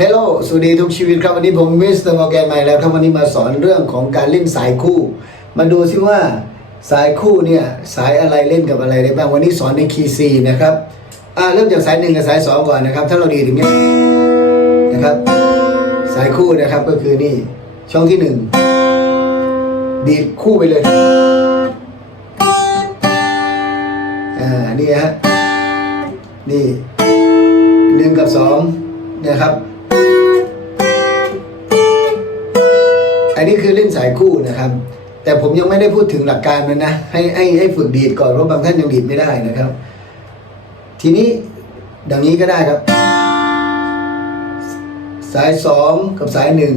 ฮลโลสวัสดีทุกชีวิตครับวันนี้ผมมิสเตอร์มอร์แกนใหม่แล้วครับวันนี้มาสอนเรื่องของการเล่นสายคู่ มาดูซิว่าสายคู่เนี่ยสายอะไรเล่นกับอะไรได้บ้างวันนี้สอนในคีย์ซีนะครับอ่าเริ่มจากสายหนึ่งกับสายสองก่อนนะครับ ถ้าเราดีถึงเนี้ยนะครับ สายคู่นะครับก็คือนี่ช่องที่หนึ่งดีดคู่ไปเลยอ่านี่ฮะนี่หนึ่งกับสองนะครับ อันนี้คือเล่นสายคู่นะครับ แต่ผมยังไม่ได้พูดถึงหลักการมันนะให้ให้ให้ฝึกดีดก่อนเพราะบางท่านยังดีดไม่ได้นะครับ ทีนี้ดังนี้ก็ได้ครับ สายสองกับสายหนึ่ง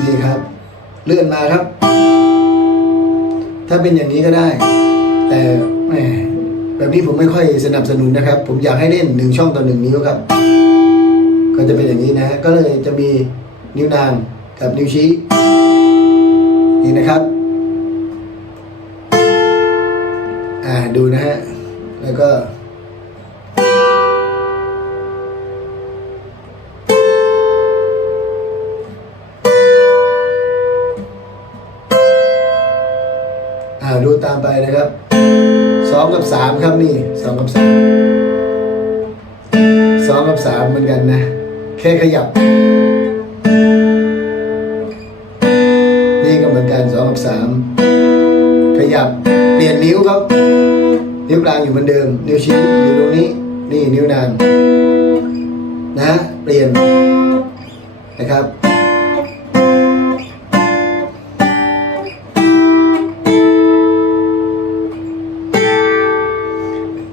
นี่ครับ เลื่อนมาครับ ถ้าเป็นอย่างนี้ก็ได้ แต่แหมแบบนี้ผมไม่ค่อยสนับสนุนนะครับ ผมอยากให้เล่นหนึ่งช่องต่อหนึ่งนิ้วครับ ก็จะเป็นอย่างนี้นะฮะก็เลยจะมีนิ้วนาง กับนิ้วชี้ นี่นะครับ อ่าดูนะฮะ แล้วก็ อ่าดูตามไปนะครับสองกับสามครับนี่สองกับสามสองกับสามเหมือนกันนะ แค่ขยับามขยับเปลี่ยนนิ้วครับ นิ้วกลางอยู่เหมือนเดิม นิ้วชี้อยู่ตรงนี้ นี่นิ้วนางนะ เปลี่ยนนะครับ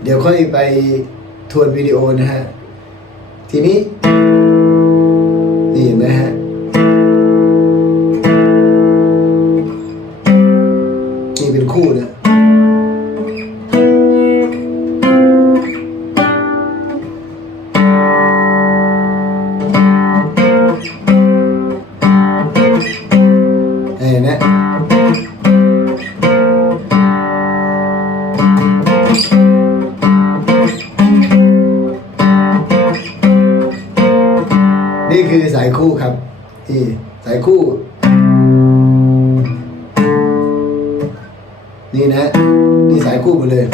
เดี๋ยวค่อยไปทวนวิดีโอนะฮะ ทีนี้ นี่เป็นคู่นะเนไหมนี่คือสายคู่ครับนี่สายคู่ นี่นะนี่สายคู่หมดเลย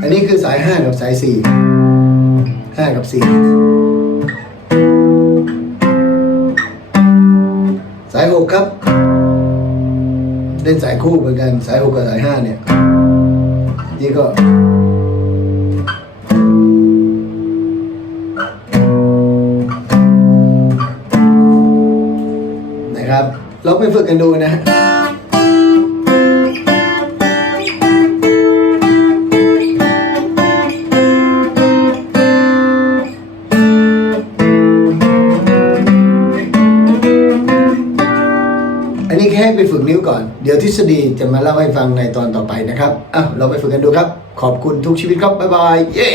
อันนี้คือสายห้ากับสายสี่ห้ากับสี่สายหกครับ เล่นสายคู่เหมือนกัน สายหกกับสายห้าเนี่ย นี่ก็ นะครับลองไปฝึกกันดูนะ อันนี้แค่ไปฝึกนิ้วก่อน เดี๋ยวทฤษฎีจะมาเล่าให้ฟังในตอนต่อไปนะครับอ้าวเราไปฝึกกันดูครับ ขอบคุณทุกชีวิตครับ บ๊ายบาย เย้